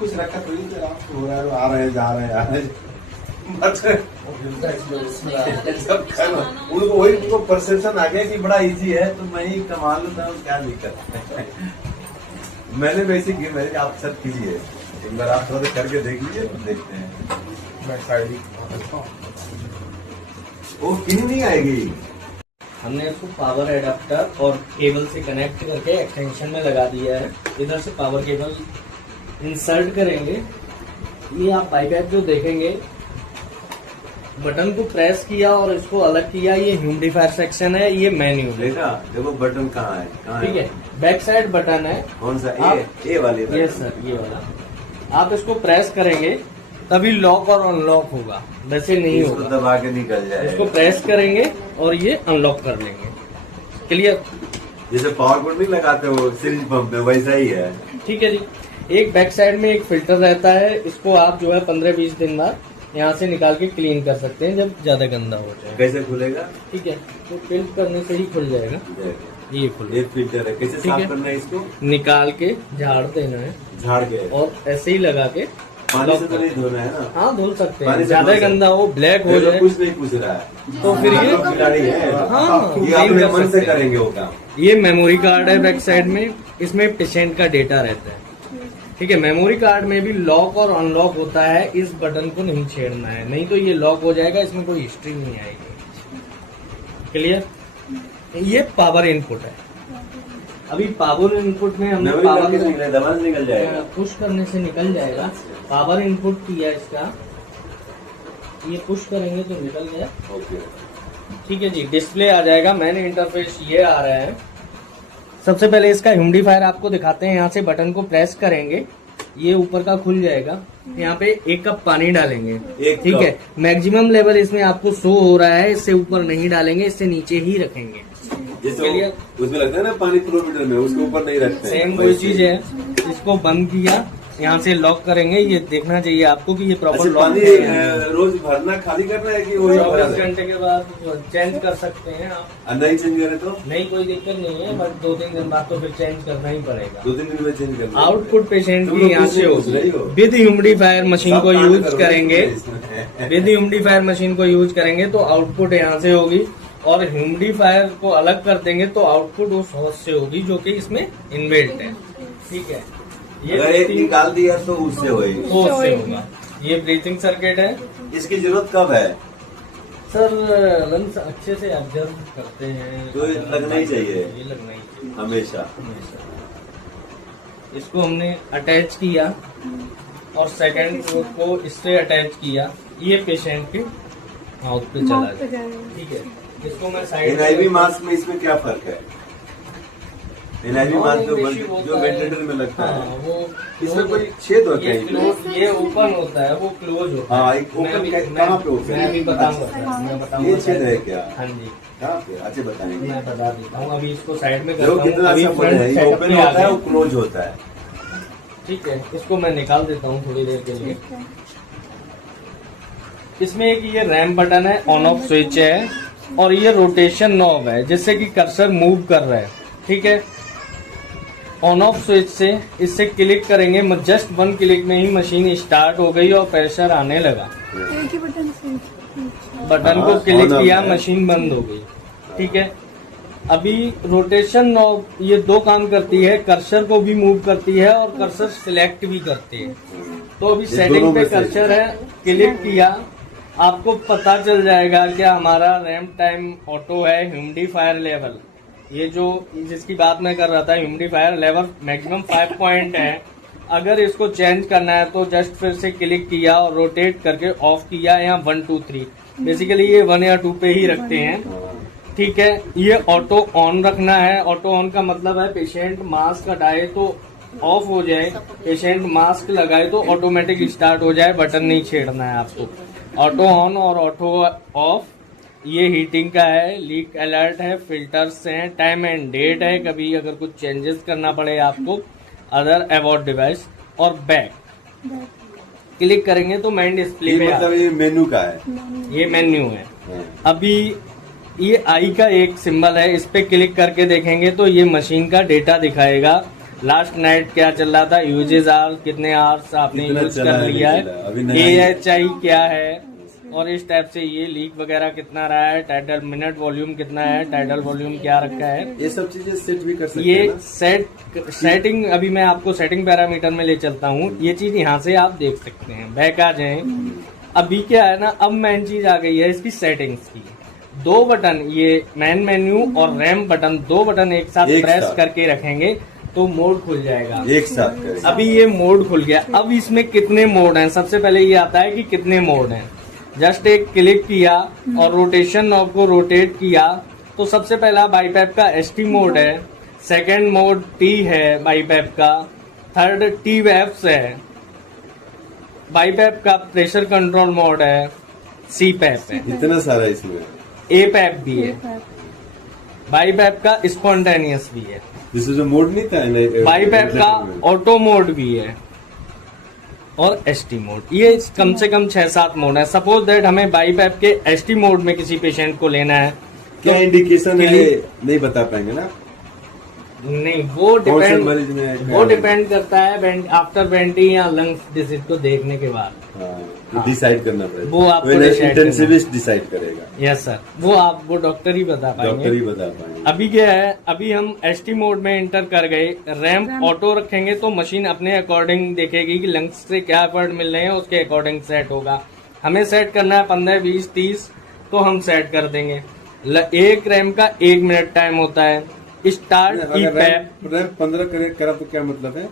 कुछ रखा तो नहीं हो रहा है, आ रहे हैं जा रहे हैं, आ रहे हैं। सब उनको वही उनको परसेप्शन आ गया कि बड़ा इजी है तो मैं ही कमा लूँ, क्या दिक्कत है। मैंने वैसे की, मैंने आप सब कीजिए एक बार, आप थोड़ा करके देख लीजिए, देखते हैं। वो क्यों नहीं आएगी। देखो बटन कहाँ है, ठीक है, बैक साइड बटन है। कौन सा? ए वाली? यस सर, ये वाला। आप इसको प्रेस करेंगे तभी लॉक और अनलॉक होगा, वैसे नहीं होगा। दबा के निकल जाए। इसको प्रेस करेंगे और ये अनलॉक कर लेंगे। क्लियर? जैसे पावर बोर्ड नहीं लगाते हो सीरीज पंप में, वैसा ही है। ठीक है जी। एक बैक साइड में एक फिल्टर रहता है, इसको आप जो है 15-20 दिन बाद यहाँ से निकाल के क्लीन कर सकते हैं जब ज्यादा गंदा हो जाए। कैसे खुलेगा? ठीक है, तो फिल्ट करने से ही खुल जाएगा। ये खुल, एक फिल्टर है, कैसे साफ करना है इसको? निकाल के झाड़ देना है, झाड़ के, और ऐसे ही लगा के। पानी से तो नहीं धोना है ना? हाँ, धुल सकते हैं। ज्यादा गंदा हो, ब्लैक हो जाए, कुछ नहीं पूछ रहा है तो फिर ये खिलाड़ी है। हाँ, ये अपने मन से करेंगे वो काम। ये मेमोरी कार्ड है बैक साइड में, इसमें पेशेंट का डेटा रहता है। ठीक है, मेमोरी कार्ड में भी लॉक और अनलॉक होता है, इस बटन को नहीं छेड़ना है, नहीं तो ये लॉक हो जाएगा, इसमें कोई हिस्ट्री नहीं आएगी। क्लियर? ये पावर इनपुट है। अभी पावर इनपुट में हमने पावर निकल जाएगा, पुश करने से निकल जाएगा। पावर इनपुट किया इसका, ये पुश करेंगे तो निकल गया। ठीक है जी, डिस्प्ले आ जाएगा। मैंने इंटरफेस ये आ रहा है। सबसे पहले इसका ह्यूमिडिफायर आपको दिखाते हैं। यहाँ से बटन को प्रेस करेंगे, ये ऊपर का खुल जाएगा। यहाँ पे 1 कप पानी डालेंगे। ठीक है, मैक्सिमम लेवल इसमें आपको शो हो रहा है, इससे ऊपर नहीं डालेंगे, इससे नीचे ही रखेंगे। जैसे उसमें लगता है ना पानी किलोमीटर में, उसके ऊपर नहीं रखते। सेम वही चीज है। इसको बंद किया, यहाँ से लॉक करेंगे। ये देखना चाहिए आपको कि ये प्रॉपर लॉक है। रोज भरना, खाली करना है कि 24 घंटे के बाद चेंज कर सकते हैं आप। नहीं चेंज करे तो नहीं, कोई दिक्कत नहीं है, बट 2-3 दिन बाद तो फिर चेंज करना ही पड़ेगा। 2-3 दिन में चेंज करना। आउटपुट पेशेंट की यहाँ से होगी। विद ह्यूमिडिफायर मशीन को यूज करेंगे, विद ह्यूमिडिफायर मशीन को यूज करेंगे तो आउटपुट यहाँ से होगी, और ह्यूमिडिफायर को अलग कर देंगे तो आउटपुट उस हॉस से होगी जो कि इसमें इनबिल्ट है। ठीक है, अगर एक निकाल दिया तो उससे होगी, तो उससे होगा। ये ब्रीथिंग सर्किट है। इसकी जरूरत कब है? सर लंग्स अच्छे से ऑब्जर्व करते हैं तो लगना ही चाहिए, ये लगना ही चाहिए हमेशा। इसको हमने अटैच किया और सेकंड को इससे अटैच किया, ये पेशेंट के माउथ पे चला जाए। ठीक है, इसको मैं साइड। एनआईवी मास्क में इसमें क्या फर्क है? एनआईवी मास्क जो वेंटिलेटर में लगता है, वो इसमें कोई छेद होता है? ये ओपन होता है, वो क्लोज होता है। हाँ, एक ओपन कहाँ पे होता है? मैं भी बताऊंगा। ये छेद है क्या? हाँ जी, कहाँ पे? अच्छे बताएंगे। मैं बता देता हूँ। अभी इसको साइड में जो कितना सफल है, ये ओपन होता है, वो क्लोज होता है। ठीक है, इसको मैं निकाल देता हूँ थोड़ी देर के लिए। इसमें एक ये रैम बटन है, ऑन ऑफ स्विच है, और ये रोटेशन नॉब है जिससे कि कर्सर मूव कर रहा है। ठीक है, ऑन ऑफ स्विच से इससे क्लिक करेंगे, जस्ट 1 क्लिक में ही मशीन स्टार्ट हो गई और प्रेशर आने लगा। एक ही बटन को क्लिक किया, मशीन बंद हो गई। ठीक है, अभी रोटेशन नॉब ये 2 काम करती है, कर्सर को भी मूव करती है और कर्सर सिलेक्ट भी करती है। तो अभी सेटिंग पे कर्सर है, क्लिक किया, आपको पता चल जाएगा कि हमारा रैम्प टाइम ऑटो है, ह्यूमिडिफायर लेवल, ये जो जिसकी बात मैं कर रहा था, ह्यूमिडिफायर लेवल मैक्सिमम 5 पॉइंट है। अगर इसको चेंज करना है तो जस्ट फिर से क्लिक किया और रोटेट करके ऑफ किया, यहाँ 1 2 3, बेसिकली ये 1 या 2 पे ही रखते हैं। ठीक है, ये ऑटो ऑन रखना है। ऑटो ऑन का मतलब है पेशेंट मास्क हटाए तो ऑफ हो जाए, पेशेंट मास्क लगाए तो ऑटोमेटिक स्टार्ट हो जाए, बटन नहीं छेड़ना है आपको। ऑटो ऑन और ऑटो ऑफ। ये हीटिंग का है, लीक अलर्ट है, फिल्टर्स हैं, टाइम एंड डेट है, कभी अगर कुछ चेंजेस करना पड़े आपको, अदर अबाउट डिवाइस, और बैक क्लिक करेंगे तो मेन डिस्प्ले पे मतलब ये मेन्यू का है, ये मेन्यू है। अभी ये आई का एक सिंबल है, इस पे क्लिक करके देखेंगे तो ये मशीन का डेटा दिखाएगा। लास्ट नाइट क्या चल रहा था, यूजेज आवर कितने आवर्स आपने कितना यूज चला कर है, लिया नहीं चला, अभी नया ही- AHI क्या है, और इस टाइप से ये लीक वगैरह कितना रहा है, टाइडल मिनट वॉल्यूम कितना है, टाइडल वॉल्यूम क्या रखा है, ये सब चीजें सेट भी कर सकते ये हैं ना? सेटिंग अभी मैं आपको सेटिंग पैरामीटर में ले चलता हूँ। ये चीज यहाँ से आप देख सकते हैं, बैक आ जाएं। अभी क्या है ना, अब मेन चीज आ गई है इसकी सेटिंग्स की। दो बटन, ये मेन मेन्यू और रैम बटन, दो बटन एक साथ एक प्रेस साथ। करके रखेंगे तो मोड खुल जाएगा। एक साथ करें। अभी ये मोड खुल गया। अब इसमें कितने मोड हैं, सबसे पहले ये आता है कि कितने मोड हैं। जस्ट एक क्लिक किया और रोटेशन नॉब को रोटेट किया तो सबसे पहला बाईपैप का ST मोड है, सेकंड मोड T है बाईपैप का, थर्ड T वेव्स है, बाईपैप का प्रेशर कंट्रोल मोड है, C पैप है, इतना सारा इसमें A पैप भी है, बाईपैप का स्पॉन्टेनियस भी है, जिसमें जो मोड नहीं था बाईपैप का ऑटो मोड भी है और ST मोड। ये कम से कम 6-7 मोड है। सपोज दैट हमें बाईपैप के ST मोड में किसी पेशेंट को लेना है क्या तो इंडिकेशन है क्लिक- नहीं बता पाएंगे ना? नहीं, वो कौन से मरीज में डिपेंड क्या वो है? डिपेंड करता है आफ्टर वेंटी या लंग्स डिजीज को देखने के बाद। हाँ। डिसाइड करना पड़ेगा, वो आपको decide इंटेंसिविस्ट डिसाइड करेगा, यस सर, वो डॉक्टर ही बता डॉक्टर पाएंगे। ही बता पाएंगे। अभी क्या है, अभी हम ST मोड में इंटर कर गए, रैम्प ऑटो रखेंगे तो मशीन अपने अकॉर्डिंग देखेगी कि लंग्स से क्या एफर्ट मिल रहे हैं, उसके अकॉर्डिंग सेट होगा। हमें सेट करना है 15, 20, 30 तो हम सेट कर देंगे। एक रैम का 1 मिनट टाइम होता है। स्टार्ट अगर रैंप 15 करा तो क्या मतलब है?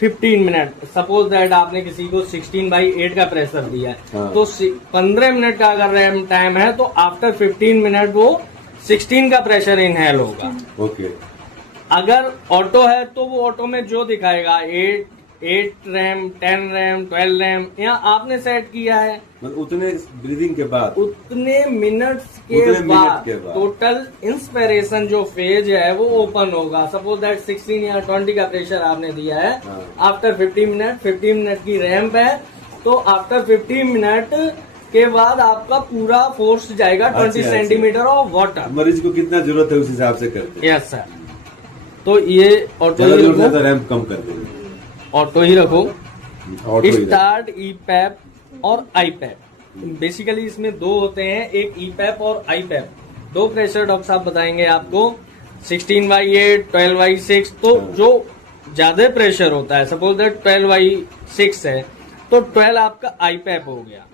15 मिनट। सपोज दैट आपने किसी को 16/8 का प्रेशर दिया है, हाँ। तो 15 मिनट का अगर रैम टाइम है तो आफ्टर 15 मिनट वो 16 का प्रेशर इनहेल होगा। ओके। अगर ऑटो है तो वो ऑटो में जो दिखाएगा 8 रैम, 10 रैम, 12 रैम, यहाँ आपने सेट किया है, मतलब उतने ब्रीदिंग के बाद, उतने मिनट्स उतने के मिनट बाद के बाद। टोटल इंस्पिरेशन जो फेज है वो ओपन होगा। सपोज दैट 16 या 20 का प्रेशर आपने दिया है, हाँ। आफ्टर 15 मिनट की रैम्प है तो आफ्टर 15 मिनट के बाद आपका पूरा फोर्स जाएगा 20 अच्छा। Centimetre of water. मरीज को कितना जरूरत है उस हिसाब से करते हैं। यस सर, तो ये ऑटो ज्यादा ही जरूरत है तो रखो, रैंप कम कर देंगे। ऑटो ही रखो। ऑटो ही रखो। स्टार्ट EPAP और IPAP, बेसिकली इसमें दो होते हैं, एक EPAP और IPAP। दो प्रेशर डॉक्टर साहब बताएंगे आपको, 16/8, 12/6। तो हाँ। जो ज्यादा प्रेशर होता है, सपोज दैट 12/6 है तो 12 आपका IPAP हो गया,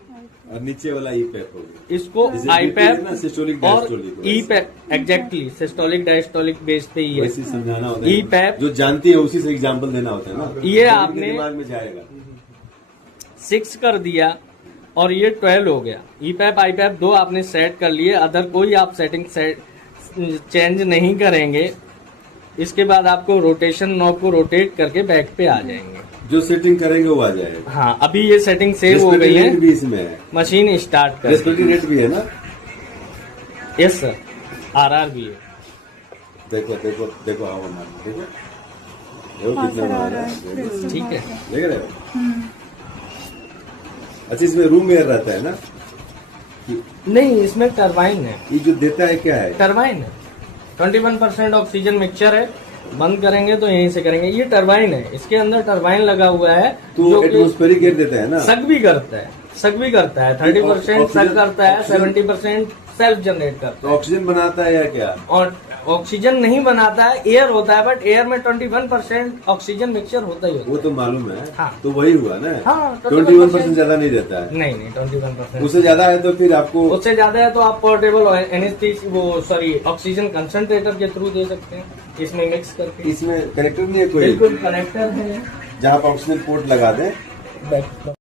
और नीचे वाला ईपैप हो गया। इसको जैसे BP है ना, IPAP सिस्टोलिक और डायस्टोलिक, वैसे। EPAP exactly systolic diastolic base पे ही है। वैसे समझाना होता है। EPAP जो जानती है उसी से एग्जांपल देना होता है ना। ये तो आपने- उनके दिमाग में जाएगा। 6 कर दिया और ये 12 हो गया। EPAP IPAP दो आपने सेट कर लिए, अदर कोई आप सेटिंग चेंज नहीं करेंगे। इसके बाद आपको रोटेशन नॉब को रोटेट करके बैक पे आ जाएंगे। जो सेटिंग करेंगे वो आ जाएगा। हाँ, अभी ये सेटिंग सेव हो गई रेस्पिरेटरी है, रेट भी इसमें है, मशीन स्टार्ट कर। रेस्पिरेटरी रेट भी है ना। यस सर, RR भी है। देखो देखो देखो, हवा मार देखो, देखो कितना मार रहा है, देखो। ठीक है, देख रहे हो? अच्छा, इसमें रूम एयर रहता है ना? नहीं इसमें टरबाइन है, ये जो देता है क्या है? टरबाइन है। 21% ऑक्सीजन मिक्सचर है। बंद करेंगे तो यहीं से करेंगे। ये टरबाइन है, इसके अंदर टरबाइन लगा हुआ है तो जो कि एटमोस्फेरिक एयर देता है ना। सक भी करता है, 30% सक ऑक्सीजन- करता है, ऑक्सीजन- 70% सेल्फ जनरेट करता तो है। ऑक्सीजन बनाता है या क्या? और ऑक्सीजन नहीं बनाता है, एयर होता है, बट एयर में 21% ऑक्सीजन मिक्सचर होता ही होता वो तो मालूम है। हाँ। तो वही हुआ ना। हाँ, 21% ज्यादा नहीं देता है। है। नहीं 21%। उससे ज्यादा है तो फिर आपको उससे ज्यादा है तो आप पोर्टेबल ऑक्सीजन कंसंट्रेटर के थ्रू दे सकते हैं, इसमें मिक्स करके। इसमें कनेक्टर नहीं है कोई, बिल्कुल कनेक्टर है। जहाँ आप ऑक्सीजन पोर्ट लगा दें।